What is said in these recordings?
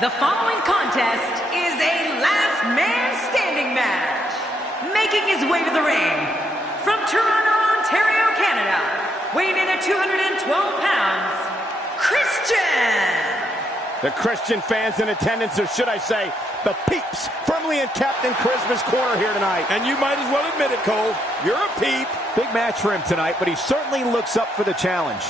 The following contest is a last man standing match. Making his way to the ring from Toronto, Ontario, Canada, weighing in at 212 pounds, Christian. The Christian fans in attendance, or should I say, the peeps, firmly in Captain Charisma's corner here tonight. And you might as well admit it, Cole. You're a peep. Big match for him tonight, but he certainly looks up for the challenge.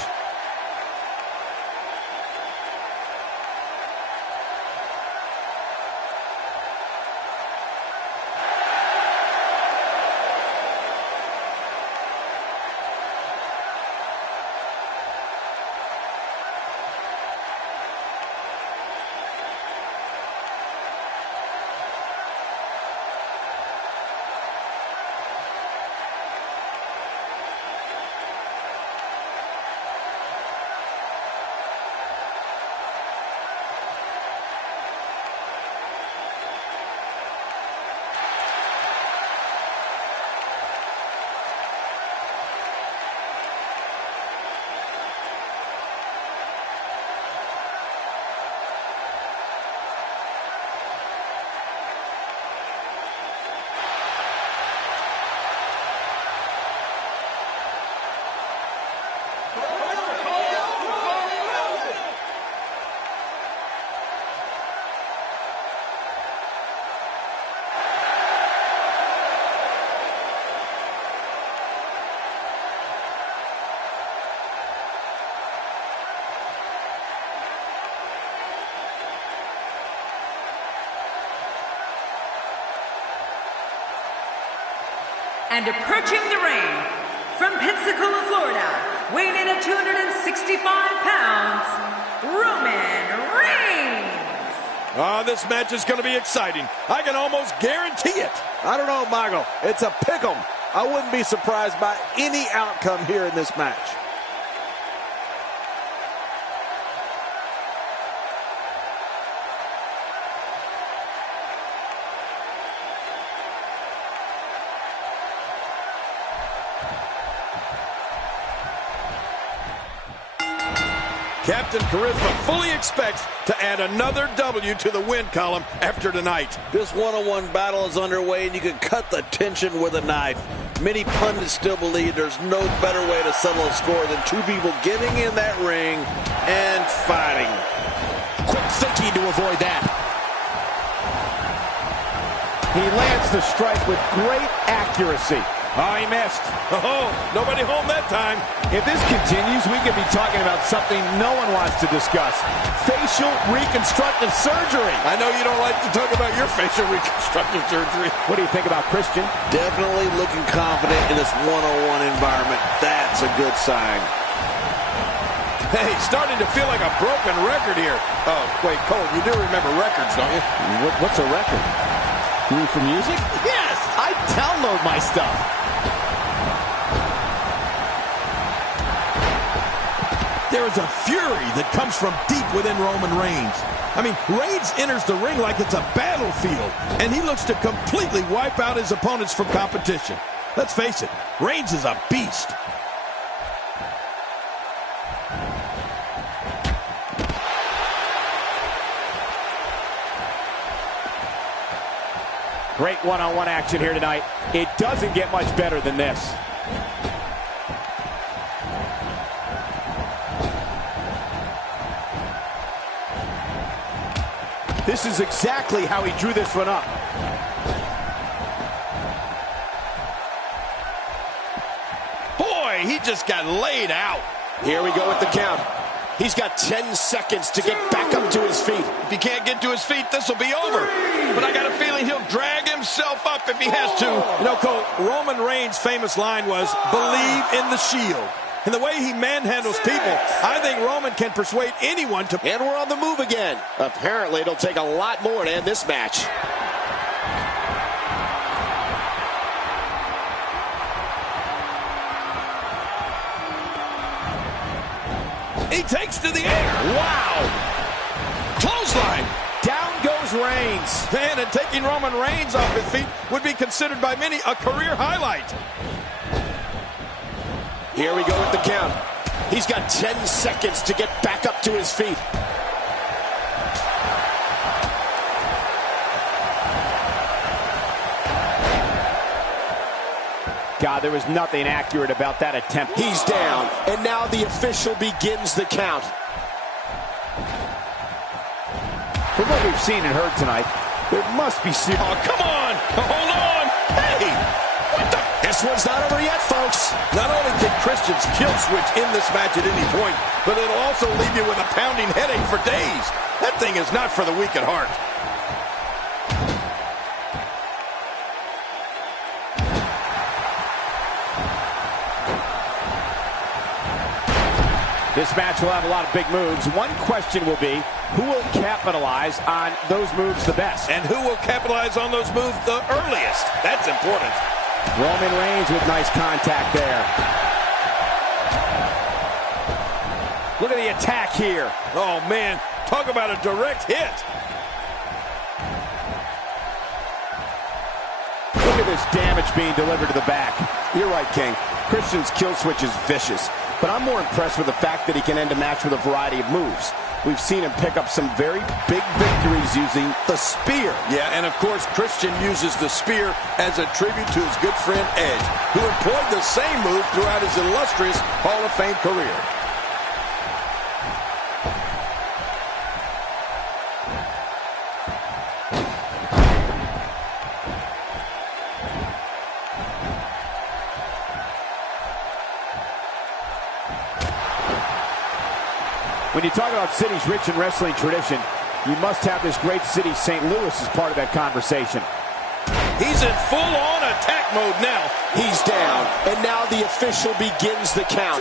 And approaching the ring from Pensacola, Florida, weighing in at 265 pounds, Roman Reigns. This match is going to be exciting. I can almost guarantee it. I don't know, Michael. It's a pick'em. I wouldn't be surprised by any outcome here in this match. Captain Charisma fully expects to add another W to the win column after tonight. This one-on-one battle is underway, and you can cut the tension with a knife. Many pundits still believe there's no better way to settle a score than two people getting in that ring and fighting. Quick thinking to avoid that. He lands the strike with great accuracy. Oh, he missed. Oh, nobody home that time. If this continues, we could be talking about something no one wants to discuss. Facial reconstructive surgery. I know you don't like to talk about your facial reconstructive surgery. What do you think about Christian? Definitely looking confident in this one-on-one environment. That's a good sign. Hey, starting to feel like a broken record here. Oh, wait, Cole, you do remember records, don't you? What's a record? You mean for music? Yes! I download my stuff. There is a fury that comes from deep within Roman Reigns. I mean, Reigns enters the ring like it's a battlefield, and he looks to completely wipe out his opponents from competition. Let's face it, Reigns is a beast. Great one-on-one action here tonight. It doesn't get much better than this. This is exactly how he drew this one up. Boy, he just got laid out. Here we go with the count. He's got 10 seconds to get back up to his feet. If he can't get to his feet, this will be over. But I got a feeling he'll drag himself up if he has to. You know, Cole, Roman Reigns' famous line was, "Believe in the Shield." And the way he manhandles people, I think Roman can persuade anyone to... And we're on the move again. Apparently, it'll take a lot more to end this match. He takes to the air. Wow. Clothesline. Down goes Reigns. Man, and taking Roman Reigns off his feet would be considered by many a career highlight. Here we go with the count. He's got 10 seconds to get back up to his feet. God, there was nothing accurate about that attempt. He's down, and now the official begins the count. From what we've seen and heard tonight, there must be serious... Oh, come on! Hold on! Hey! What the... This one's not over yet, folks. Not only can Christian's kill switch in this match at any point, but it'll also leave you with a pounding headache for days. That thing is not for the weak at heart. This match will have a lot of big moves. One question will be, who will capitalize on those moves the best? And who will capitalize on those moves the earliest? That's important. Roman Reigns with nice contact there. Look at the attack here. Oh, man. Talk about a direct hit. Look at this damage being delivered to the back. You're right, King. Christian's kill switch is vicious. But I'm more impressed with the fact that he can end a match with a variety of moves. We've seen him pick up some very big victories using the spear. Yeah, and of course, Christian uses the spear as a tribute to his good friend Edge, who employed the same move throughout his illustrious Hall of Fame career. When you talk about cities rich in wrestling tradition, you must have this great city, St. Louis, as part of that conversation. He's in full-on attack mode now. He's down, and now the official begins the count.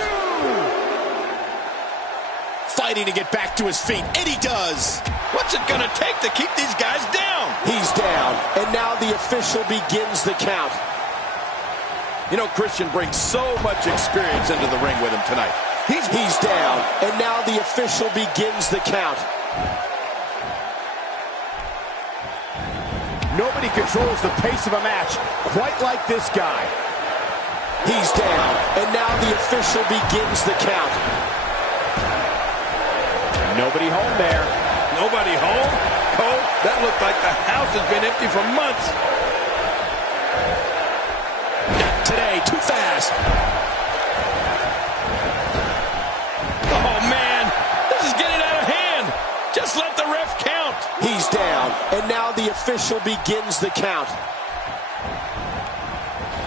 Fighting to get back to his feet, and he does. What's it going to take to keep these guys down? He's down, and now the official begins the count. You know, Christian brings so much experience into the ring with him tonight. He's down, and now the official begins the count. Nobody controls the pace of a match quite like this guy. He's down, and now the official begins the count. Nobody home there. Nobody home? Cole, that looked like the house has been empty for months. Not today, too fast. Oh, man, this is getting out of hand. Just let the ref count. He's down, and now the official begins the count.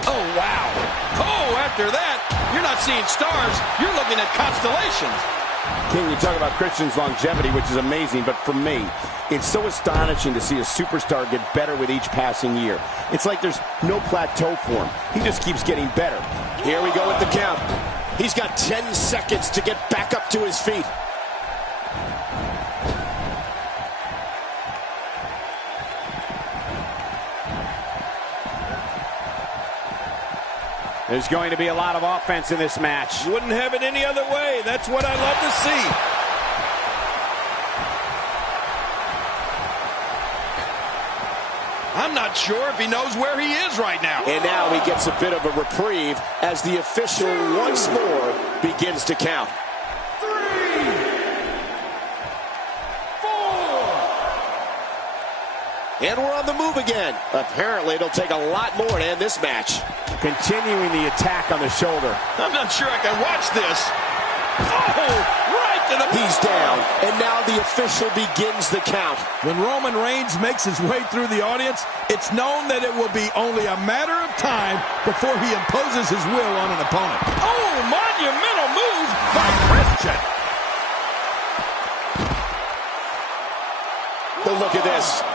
Oh, wow. Oh, after that, you're not seeing stars. You're looking at constellations. King, you talk about Christian's longevity, which is amazing, but for me, it's so astonishing to see a superstar get better with each passing year. It's like there's no plateau for him. He just keeps getting better. Here we go with the count. He's got 10 seconds to get back up to his feet. There's going to be a lot of offense in this match. Wouldn't have it any other way. That's what I love to see. I'm not sure if he knows where he is right now. And now he gets a bit of a reprieve as the official once more begins to count. 3, 4. And we're on the move again. Apparently, it'll take a lot more to end this match. Continuing the attack on the shoulder. I'm not sure I can watch this. Oh, right to the... He's down, and now the official begins the count. When Roman Reigns makes his way through the audience, it's known that it will be only a matter of time before he imposes his will on an opponent. Oh, monumental move by Christian. But look at this.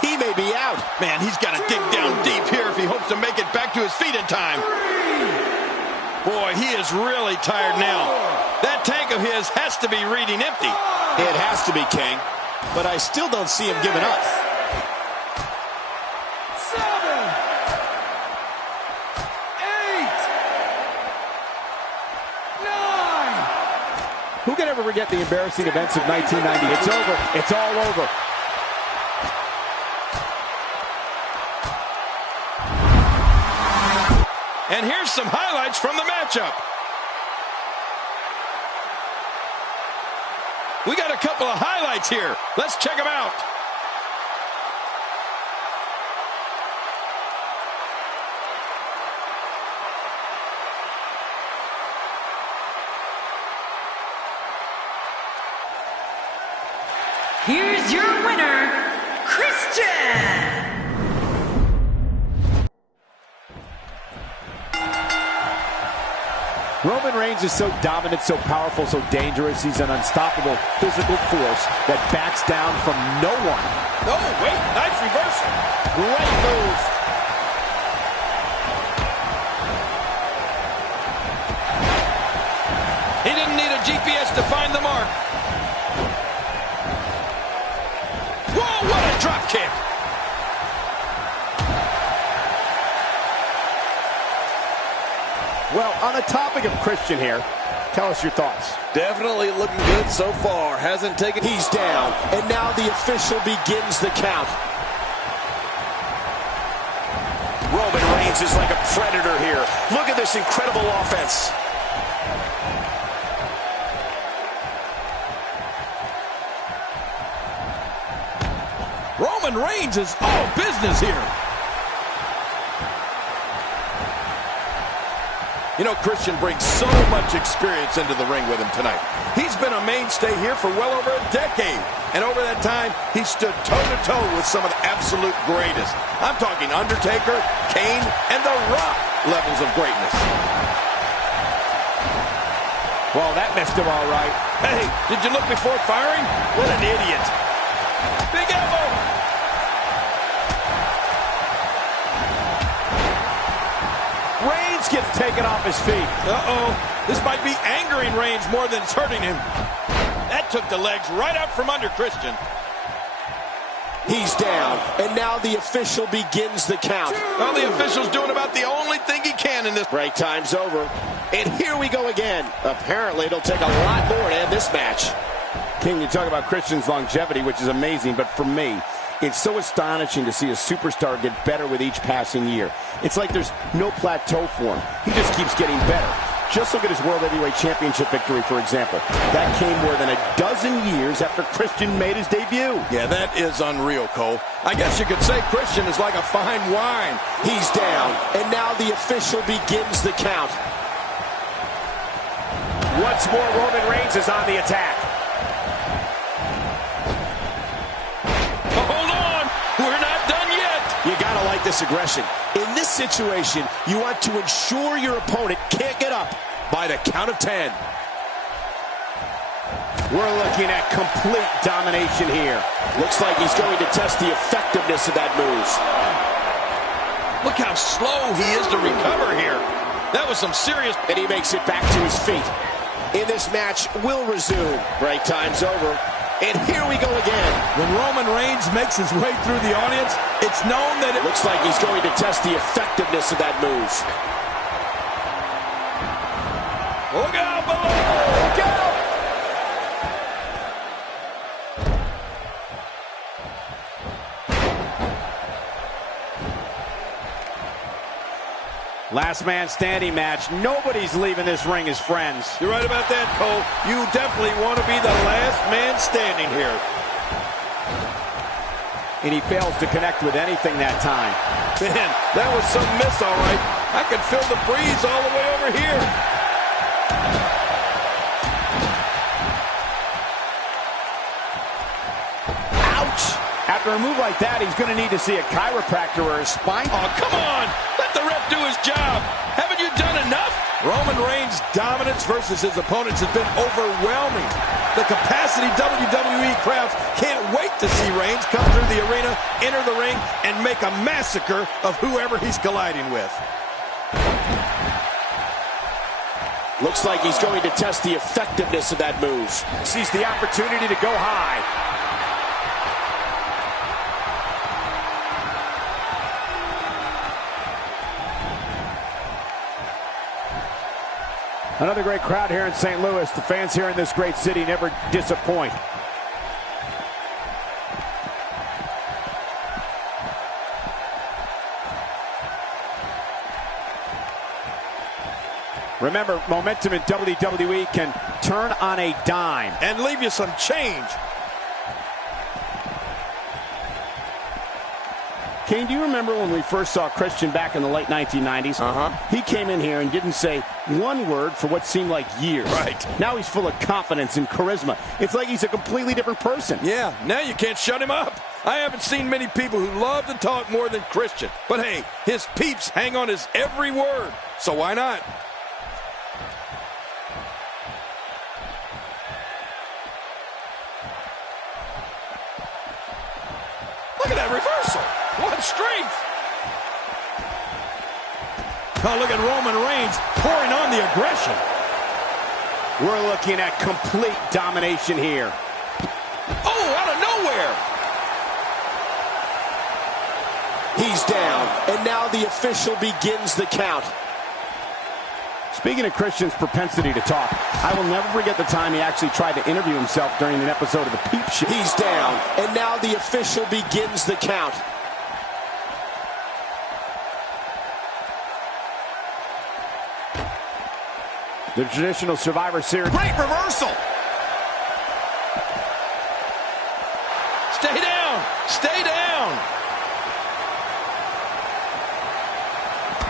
He may be out. Man, he's got to dig down deep here if he hopes to make it back to his feet in time. Boy, he is really tired now. That tank of his has to be reading empty. It has to be, King. But I still don't see him giving up. 7, 8, 9. Who can ever forget the embarrassing events of 1990? It's over. It's all over. And here's some highlights from the matchup. We got a couple of highlights here. Let's check them out. here's your winner, Christian. Roman Reigns is so dominant, so powerful, so dangerous. He's an unstoppable physical force that backs down from no one. Oh, wait, nice reversal. Great move. He didn't need a GPS to find the mark. Whoa, what a drop kick. Well, on the topic of Christian here, tell us your thoughts. Definitely looking good so far. Hasn't taken... He's down, and now the official begins the count. Roman Reigns is like a predator here. Look at this incredible offense. Roman Reigns is all business here. You know, Christian brings so much experience into the ring with him tonight. He's been a mainstay here for well over a decade. And over that time, he stood toe-to-toe with some of the absolute greatest. I'm talking Undertaker, Kane, and The Rock levels of greatness. Well, that missed him all right. Hey, did you look before firing? What an idiot. Big elbow. Reigns gets taken off his feet. Uh-oh. This might be angering Reigns more than it's hurting him. That took the legs right out from under Christian. He's down, and now the official begins the count. Well, the official's doing about the only thing he can in this. Break time's over, and here we go again. Apparently, it'll take a lot more to end this match. King, you talk about Christian's longevity, which is amazing, but for me, it's so astonishing to see a superstar get better with each passing year. It's like there's no plateau for him. He just keeps getting better. Just look at his World Heavyweight Championship victory, for example. That came more than a dozen years after Christian made his debut. Yeah, that is unreal, Cole. I guess you could say Christian is like a fine wine. He's down, and now the official begins the count. Once more, Roman Reigns is on the attack. Hold on, we're not done yet. You gotta like this aggression. In this situation, you want to ensure your opponent can't get up by the count of 10. We're looking at complete domination here. Looks like he's going to test the effectiveness of that move. Look how slow he is to recover here. That was some serious... And he makes it back to his feet. In this match, will resume. Break time's over. And here we go again. When Roman Reigns makes his way through the audience, it's known that it... Looks like he's going to test the effectiveness of that move. Look out below! Look out! Last man standing match. Nobody's leaving this ring as friends. You're right about that, Cole. You definitely want to be the last man standing here. And he fails to connect with anything that time. Man, that was some miss, all right. I could feel the breeze all the way over here. Ouch! After a move like that, he's going to need to see a chiropractor or a spine. Oh, come on! Let the ref do his job. Haven't you done enough? Roman Reigns' dominance versus his opponents has been overwhelming. The capacity WWE crowds can't wait to see Reigns come through the arena, enter the ring, and make a massacre of whoever he's colliding with. Looks like he's going to test the effectiveness of that move. Sees the opportunity to go high. Another great crowd here in St. Louis. The fans here in this great city never disappoint. Remember, momentum in WWE can turn on a dime. And leave you some change. Kane, do you remember when we first saw Christian back in the late 1990s? He came in here and didn't say one word for what seemed like years. Right. Now he's full of confidence and charisma. It's like he's a completely different person. Yeah, now you can't shut him up. I haven't seen many people who love to talk more than Christian. But hey, his peeps hang on his every word, so why not? Look at that reversal. What strength. Oh, look at Roman Reigns pouring on the aggression. We're looking at complete domination here. Oh, out of nowhere. He's down, and now the official begins the count. Speaking of Christian's propensity to talk, I will never forget the time he actually tried to interview himself during an episode of The Peep Show. He's down, and now the official begins the count. The traditional Survivor Series. Great reversal. Stay down. Stay down.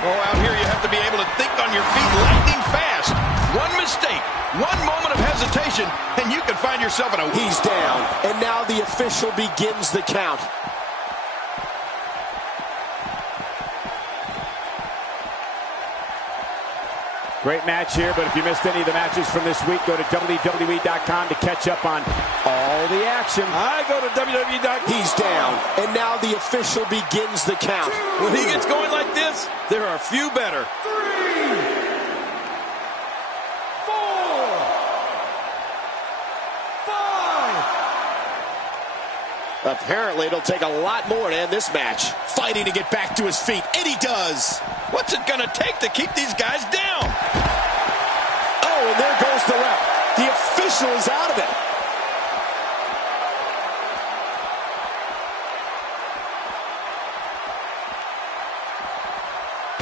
Oh, out here you have to be able to think on your feet lightning fast. One mistake, one moment of hesitation, and you can find yourself in a... He's down, and now the official begins the count. Great match here, but if you missed any of the matches from this week, go to WWE.com to catch up on all the action. I go to WWE.com. He's down, and now the official begins the count. When he gets going like this, there are few better. 3, 4, 5. Apparently, it'll take a lot more to end this match. Fighting to get back to his feet, and he does. What's it gonna take to keep these guys down? Oh, and there goes the ref. The official is out of it.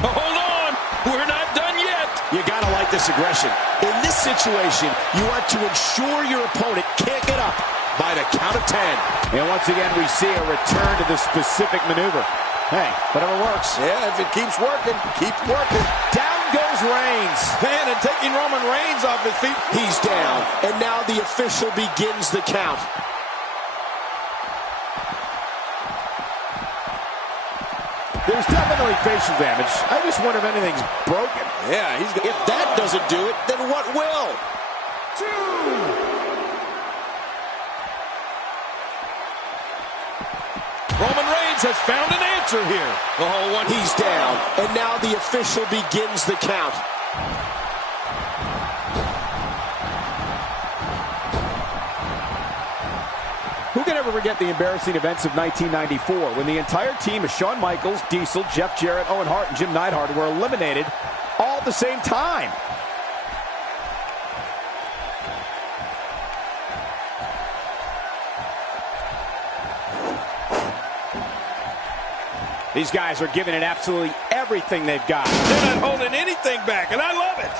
Hold on, we're not done yet. You gotta like this aggression. In this situation, you want to ensure your opponent can't get up by the count of 10. And once again, we see a return to the specific maneuver. Hey, whatever works. Yeah, if it keeps working, keep working. Down goes Reigns. Man, and taking Roman Reigns off his feet. He's down, and now the official begins the count. There's definitely facial damage. I just wonder if anything's broken. Yeah, he's got... If that doesn't do it, then what will? 2. Roman Reigns has found an answer here. Oh, one. He's down, and now the official begins the count. Who can ever forget the embarrassing events of 1994 when the entire team of Shawn Michaels, Diesel, Jeff Jarrett, Owen Hart, and Jim Neidhart were eliminated all at the same time? These guys are giving it absolutely everything they've got. They're not holding anything back, and I love it.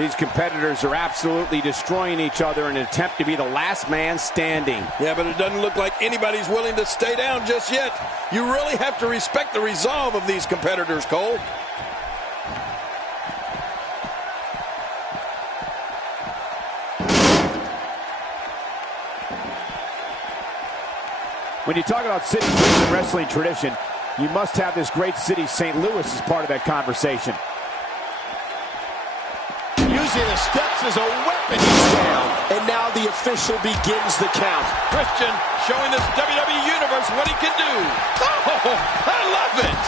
These competitors are absolutely destroying each other in an attempt to be the last man standing. Yeah, but it doesn't look like anybody's willing to stay down just yet. You really have to respect the resolve of these competitors, Cole. When you talk about city and wrestling tradition, you must have this great city, St. Louis, as part of that conversation. Using the steps as a weapon. He's down, and now the official begins the count. Christian showing this WWE Universe what he can do. Oh, I love it.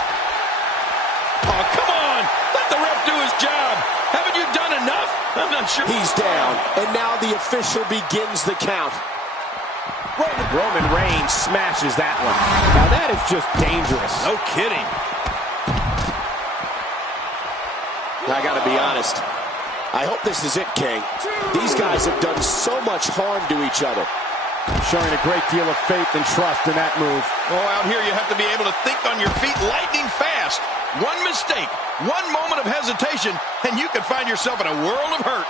Oh, come on. Let the ref do his job. Haven't you done enough? I'm not sure. He's down, and now the official begins the count. Roman Reigns smashes that one. Now that is just dangerous. No kidding. I gotta be honest. I hope this is it, King. These guys have done so much harm to each other. Showing a great deal of faith and trust in that move. Oh, out here you have to be able to think on your feet lightning fast. One mistake, one moment of hesitation, and you can find yourself in a world of hurt.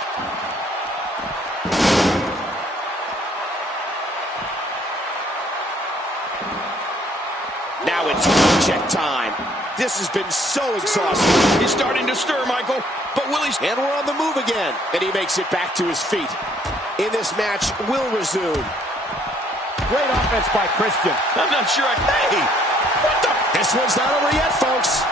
Now it's check time. This has been so exhausting. He's starting to stir, Michael, but will he... And we're on the move again. And he makes it back to his feet. In this match will resume. Great offense by Christian. I'm not sure Hey! What the... This one's not over yet, folks.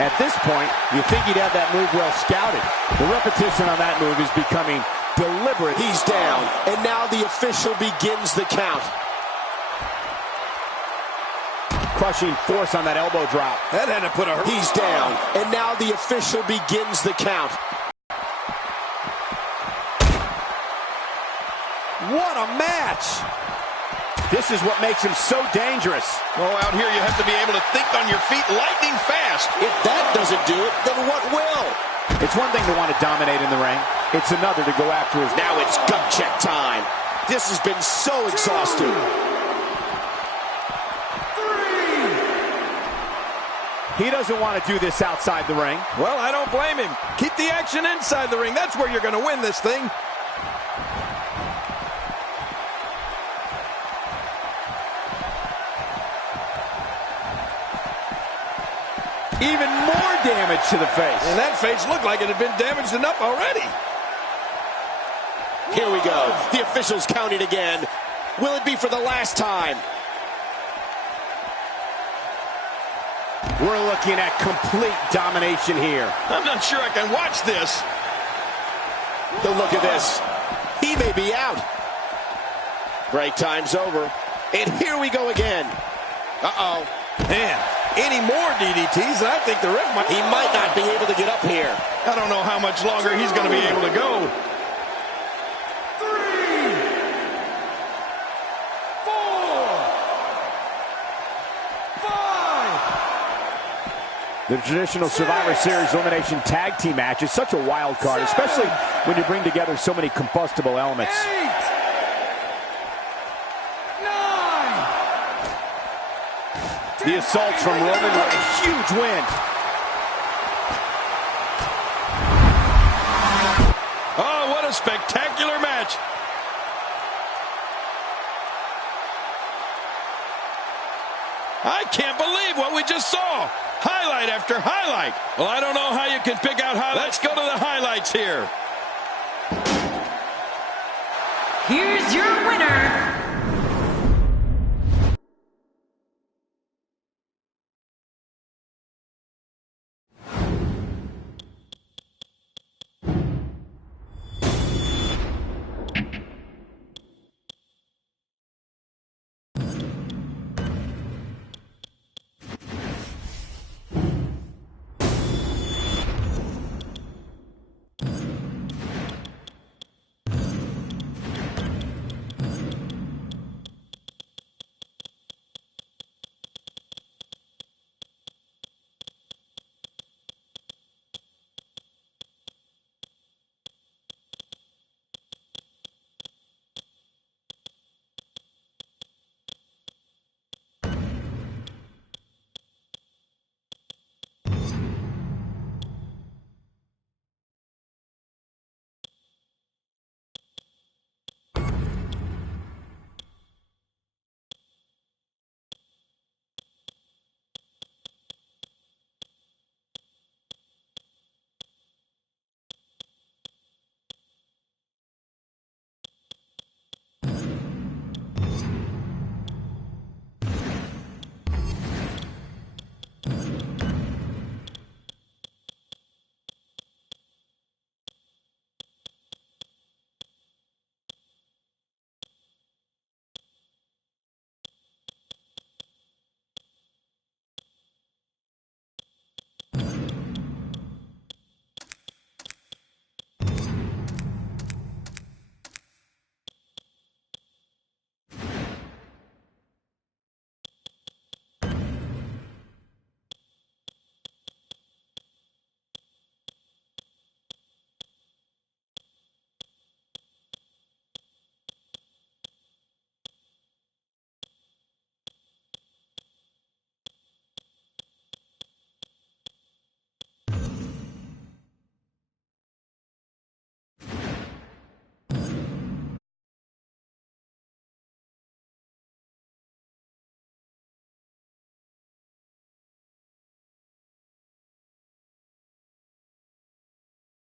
At this point, you think he'd have that move well scouted. The repetition on that move is becoming deliberate. He's down, and now the official begins the count. Crushing force on that elbow drop. That had to put a... He's down, and now the official begins the count. What a match! This is what makes him so dangerous. Oh, out here you have to be able to think on your feet lightning fast. If that doesn't do it, then what will? It's one thing to want to dominate in the ring. It's another to go after his... Now it's gut check time. This has been so exhausting. He doesn't want to do this outside the ring. Well, I don't blame him. Keep the action inside the ring. That's where you're going to win this thing. Even more damage to the face. And that face looked like it had been damaged enough already. Here we go. The official's counting again. Will it be for the last time? We're looking at complete domination here. I'm not sure I can watch this. The look at this. He may be out. Break time's over. And here we go again. Uh-oh. Man, any more DDTs, and I think the ref might... He might not be able to get up here. I don't know how much longer he's going to be able to go. 3, 4, 5. The traditional Survivor Series Elimination Tag Team match is such a wild card, especially when you bring together so many combustible elements. 8, 9. The assaults from Roman were a huge win. Oh, what a spectacular match. I can't believe what we just saw. Highlight after highlight. Well, I don't know how you can pick out highlights. Let's go to the highlights here. Here's your